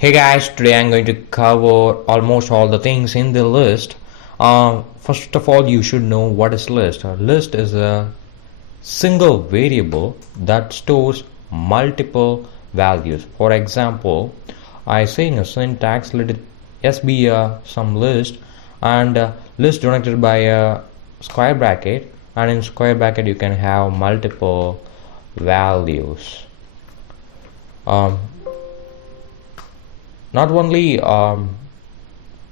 Hey guys, today I'm going to cover almost all the things in the list. First of all, you should know what is list. A list is a single variable that stores multiple values. For example, I say in a syntax, let it s be some list, and list denoted by a square bracket, and in square bracket you can have multiple values. Um, Not only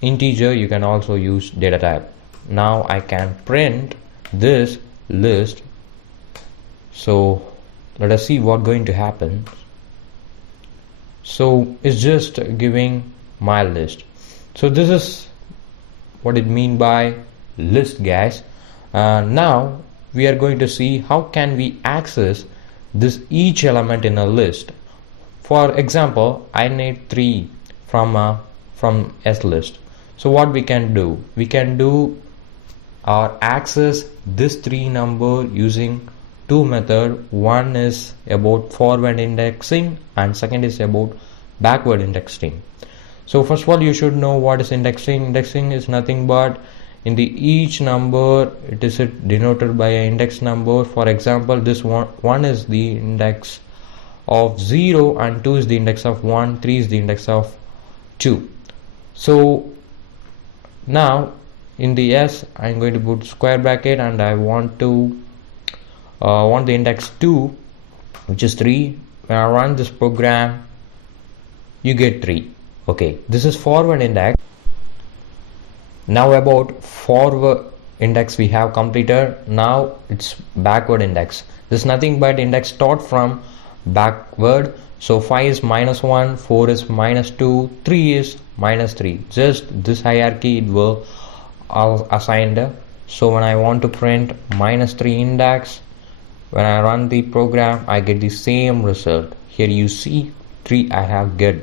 integer, you can also use data type. Now I can print this list. So let us see what going to happen. So it's just giving my list. So this is what it mean by list, guys. Now we are going to see how can we access this each element in a list. For example, I need 3 from S list. So what we can do? We can do or access this 3 number using two method. One is about forward indexing and second is about backward indexing. So first of all, you should know what is indexing. Indexing is nothing but in the each number it is denoted by an index number. For example, this one is the index of 0 and 2 is the index of 1, 3 is the index of 2. So now in the S I'm going to put square bracket and I want to want the index 2, which is 3. When I run this program you get 3. Okay, this is forward index. Now about forward index we have completed. Now it's backward index. This is nothing but index start from backward. So 5 is -1, 4 is -2, 3 is -3. Just this hierarchy it will assigned. So when I want to print -3 index, when I run the program I get the same result. Here you see 3 I have get.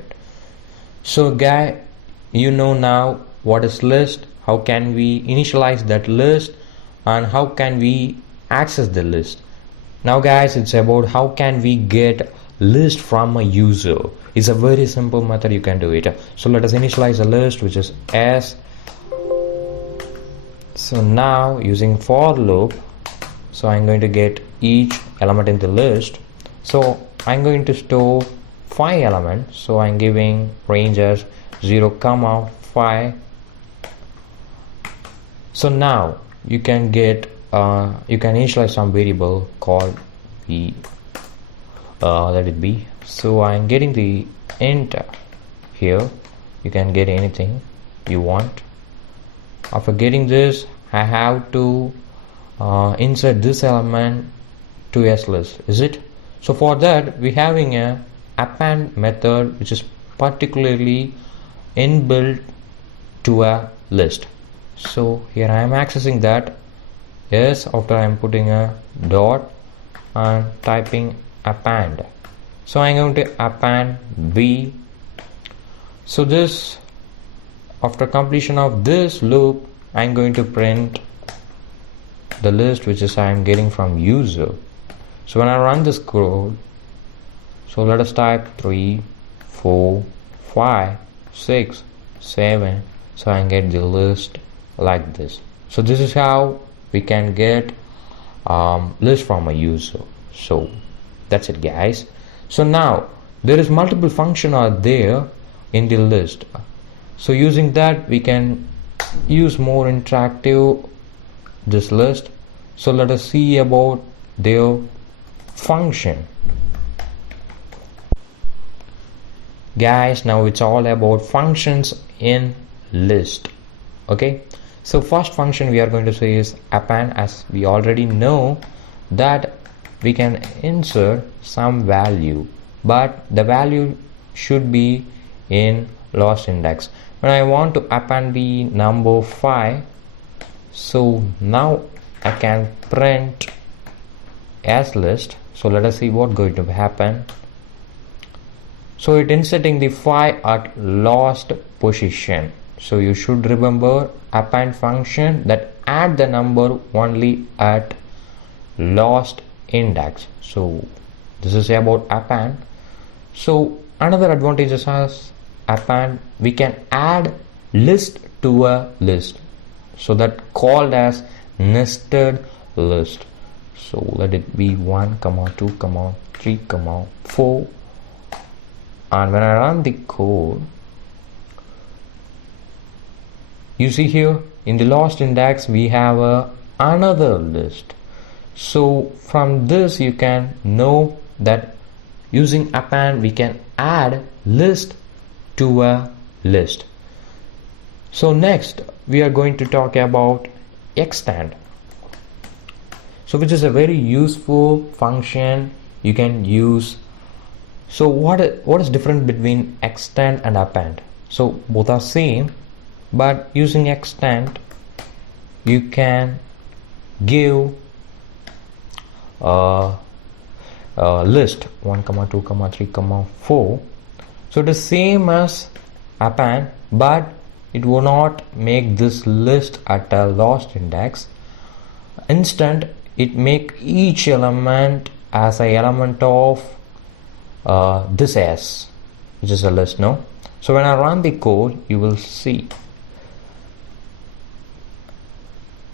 So guy, you know now what is list, how can we initialize that list, and how can we access the list. Now guys, it's about how can we get list from a user. It's a very simple method, you can do it. So let us initialize a list which is s. So now using for loop, so I'm going to get each element in the list. So I'm going to store 5 elements. So I'm giving ranges 0, 5. So now you can get you can initialize some variable called b. Let it be. So I'm getting the int here. You can get anything you want. After getting this, I have to insert this element to S list. Is it? So for that we having a append method which is particularly inbuilt to a list. So here I am accessing that. Yes, after I am putting a dot and typing append. So I'm going to append b. So this, after completion of this loop, I'm going to print the list which is I'm getting from user. So when I run this code, so let us type 3, 4, 5, 6, 7. So I can get the list like this. So this is how we can get list from a user. So that's it, guys. So now there is multiple function are there in the list. So using that we can use more interactive this list. So let us see about their function. Guys, now it's all about functions in list. Okay, so first function we are going to say is append. As we already know that we can insert some value, but the value should be in last index. When I want to append the number 5, so now I can print as list. So let us see what going to happen. So it inserting the 5 at last position. So you should remember append function that add the number only at last index. So this is about append. So another advantages append, we can add list to a list, so that called as nested list. So let it be 1 comma 2 comma 3 comma 4, and when I run the code, you see here in the last index we have another list. So from this you can know that using append we can add list to a list. So next we are going to talk about extend, so which is a very useful function you can use. So what is different between extend and append? So both are same, but using extend you can give a list 1 comma 2 comma 3 comma 4. So it is same as append, but it will not make this list at a last index. Instead it make each element as a element of this S, which is a list. No, so when I run the code you will see.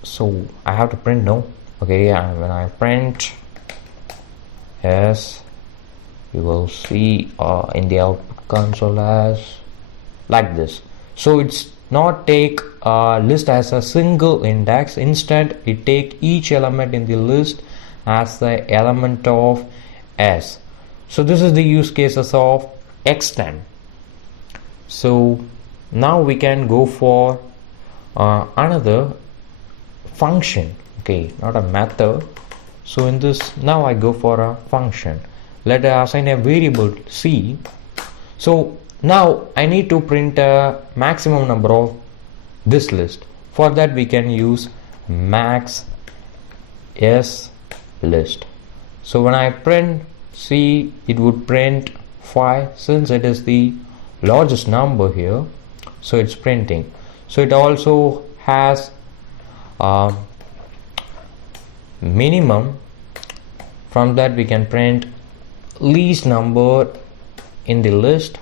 So I have to print no. Okay, and when I print yes, you will see in the output console as like this. So it's not take a list as a single index, instead it take each element in the list as the element of S. So this is the use cases of extend. So now we can go for another function. Okay, not a method. So in this, now I go for a function. Let us assign a variable C. So now I need to print a maximum number of this list. For that we can use max S list. So when I print C, it would print 5 since it is the largest number here, so it's printing. So it also has minimum. From that we can print least number in the list,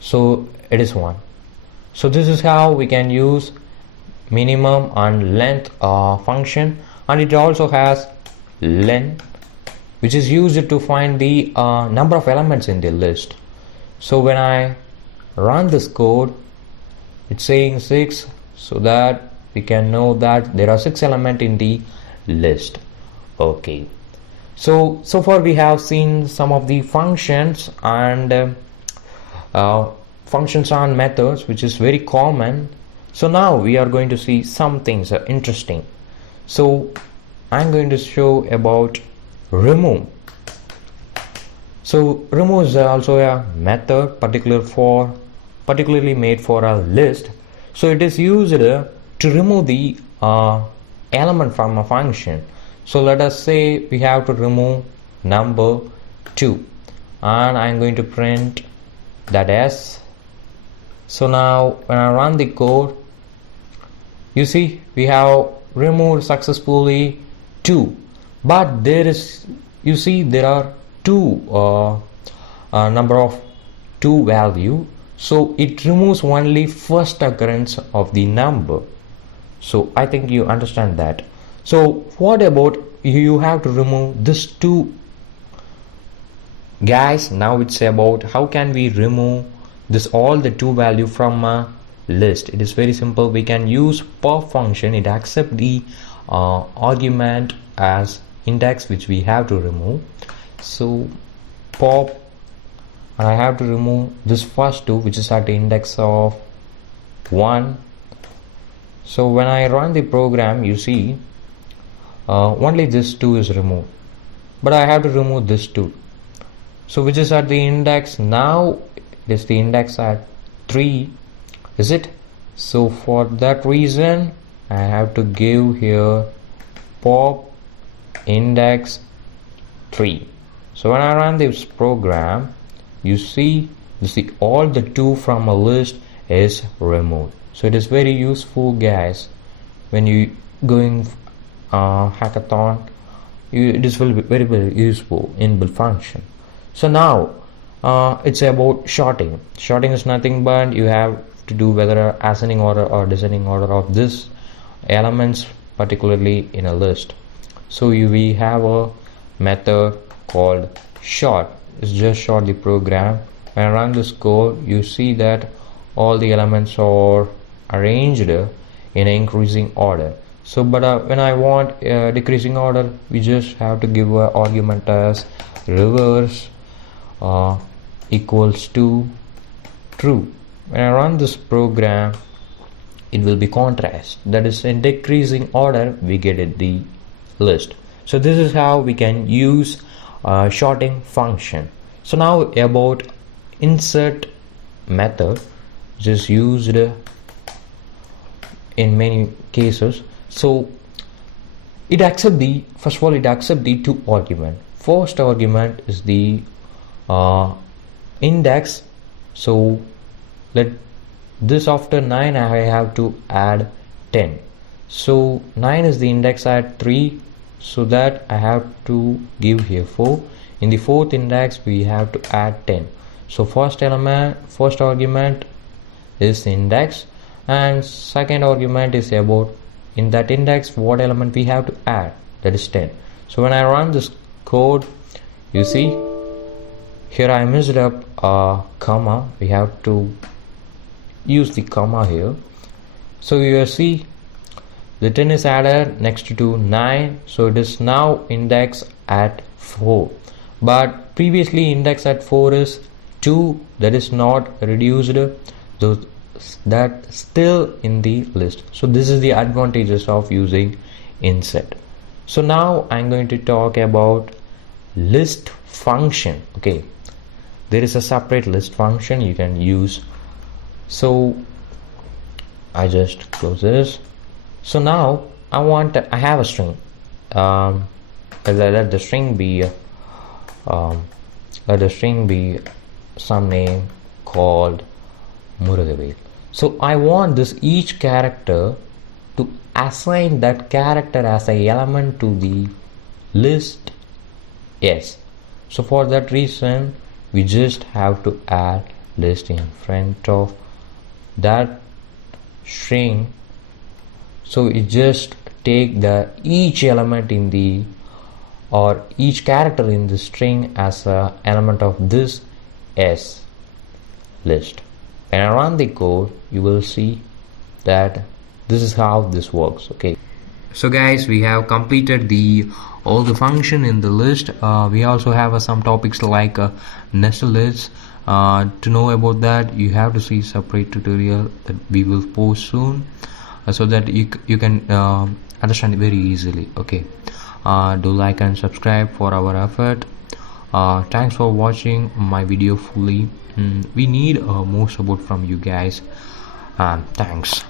so it is 1. So this is how we can use minimum and length function, and it also has len, which is used to find the number of elements in the list. So when I run this code, it's saying 6, so that we can know that there are 6 elements in the list. Okay, so far we have seen some of the functions and functions and methods, which is very common. So now we are going to see some things interesting. So I'm going to show about remove. So remove is also a method particularly made for a list. So it is used to remove the element from a function. So let us say we have to remove number 2, and I'm going to print that S. So now when I run the code, you see we have removed successfully 2, but there is, you see there are 2 number of 2 value, so it removes only first occurrence of the number. So I think you understand that. So what about you have to remove this 2 guys? Now it's about how can we remove this all the 2 value from a list. It is very simple. We can use pop function. It accepts the argument as index which we have to remove. So pop, and I have to remove this first 2 which is at the index of 1. So when I run the program, you see only this 2 is removed, but I have to remove this 2, so which is at the index. Now it is the index at 3, is it? So for that reason I have to give here pop index 3. So when I run this program, you see all the 2 from a list is removed. So it is very useful, guys. When you going hackathon, it is very useful inbuilt function. So now It's about sorting. Sorting is nothing but you have to do whether ascending order or descending order of this elements, particularly in a list. So we have a method called sort. It's just sort the program. When I run this code, you see that all the elements are arranged in increasing order. So but when I want decreasing order, we just have to give an argument as reverse equals to true. When I run this program, it will be contrast, that is in decreasing order we get it the list. So this is how we can use sorting function. So now about insert method, which is used in many cases. So it accept the first of all it accept the two argument. First argument is the index. So let this after 9 I have to add 10. So 9 is the index at 3, so that I have to give here 4. In the fourth index we have to add 10. So first argument is index, and second argument is about in that index what element we have to add, that is 10. So when I run this code, you see here I messed up a comma. We have to use the comma here. So you see the 10 is added next to 9, so it is now index at 4, but previously index at 4 is 2, that is not reduced, though that still in the list. So this is the advantages of using insert. So now I'm going to talk about list function. Okay, there is a separate list function you can use. So I just close this. So now I have a string. Let the string be some name called Murugavel. So I want this each character to assign that character as a element to the list S. So for that reason we just have to add list in front of that string. So it just take the each element in the or each character in the string as a element of this S list. When I run the code, you will see that this is how this works. Okay, so guys, we have completed all the function in the list. We also have some topics like nested lists. To know about that, you have to see separate tutorial that we will post soon, so that you can understand it very easily. Okay, do like and subscribe for our effort. Thanks for watching my video fully. We need more support from you guys. Thanks.